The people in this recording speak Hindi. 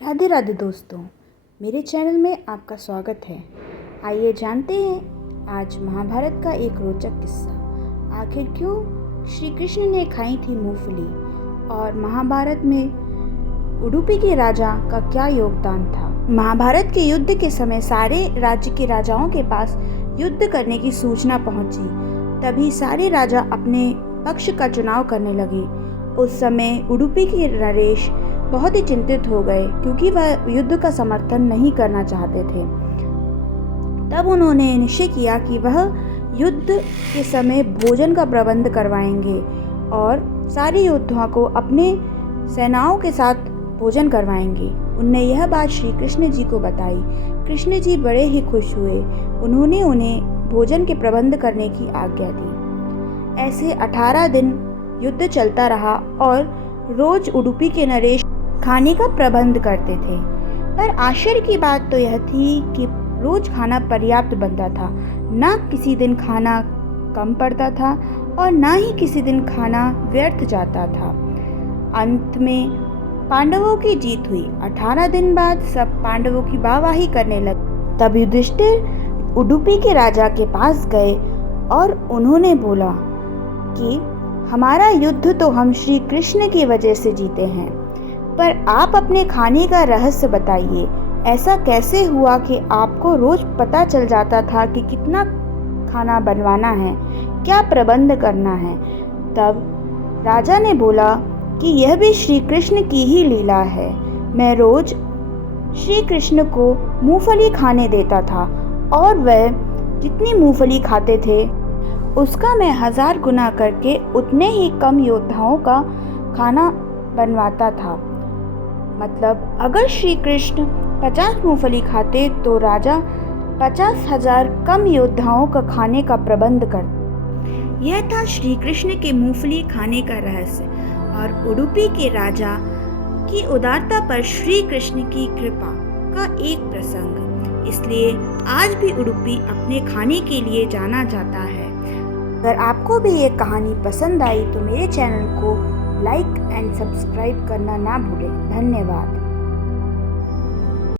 राधे राधे दोस्तों, मेरे चैनल में आपका स्वागत है। आइए जानते हैं आज महाभारत का एक रोचक किस्सा। आखिर क्यों श्री कृष्ण ने खाई थी मूंगफली और महाभारत में उडुपी के राजा का क्या योगदान था। महाभारत के युद्ध के समय सारे राज्य के राजाओं के पास युद्ध करने की सूचना पहुंची। तभी सारे राजा अपने पक्ष का चुनाव करने लगे। उस समय उडुपी के नरेश बहुत ही चिंतित हो गए क्योंकि वह युद्ध का समर्थन नहीं करना चाहते थे। तब उन्होंने निश्चय किया कि वह युद्ध के समय भोजन का प्रबंध करवाएंगे और सारे योद्धाओं को अपने सेनाओं के साथ भोजन करवाएंगे। उनने यह बात श्री कृष्ण जी को बताई। कृष्ण जी बड़े ही खुश हुए। उन्होंने उन्हें भोजन के प्रबंध करने की आज्ञा दी। ऐसे 18 दिन युद्ध चलता रहा और रोज उडुपी के नरेश खाने का प्रबंध करते थे। पर आश्चर्य की बात तो यह थी कि रोज खाना पर्याप्त बनता था। ना किसी दिन खाना कम पड़ता था और ना ही किसी दिन खाना व्यर्थ जाता था। अंत में पांडवों की जीत हुई। 18 दिन बाद सब पांडवों की वाहवाही करने लगे। तब युधिष्ठिर उडुपी के राजा के पास गए और उन्होंने बोला कि हमारा युद्ध तो हम श्री कृष्ण की वजह से जीते हैं, पर आप अपने खाने का रहस्य बताइए। ऐसा कैसे हुआ कि आपको रोज पता चल जाता था कि कितना खाना बनवाना है, क्या प्रबंध करना है। तब राजा ने बोला कि यह भी श्री कृष्ण की ही लीला है। मैं रोज श्री कृष्ण को मूंगफली खाने देता था और वह जितनी मूंगफली खाते थे उसका मैं 1000 गुना करके उतने ही कम योद्धाओं का खाना बनवाता था। मतलब अगर श्री कृष्ण 50 मूंगफली खाते तो राजा 50,000 कम योद्धाओं का खाने का प्रबंध करता। यह था श्री कृष्ण के मूंगफली खाने का रहस्य और उडुपी के राजा की उदारता पर श्री कृष्ण की कृपा का एक प्रसंग। इसलिए आज भी उडुपी अपने खाने के लिए जाना जाता है। अगर आपको भी ये कहानी पसंद आई तो मेरे चैनल को लाइक एंड सब्सक्राइब करना ना भूलें। धन्यवाद।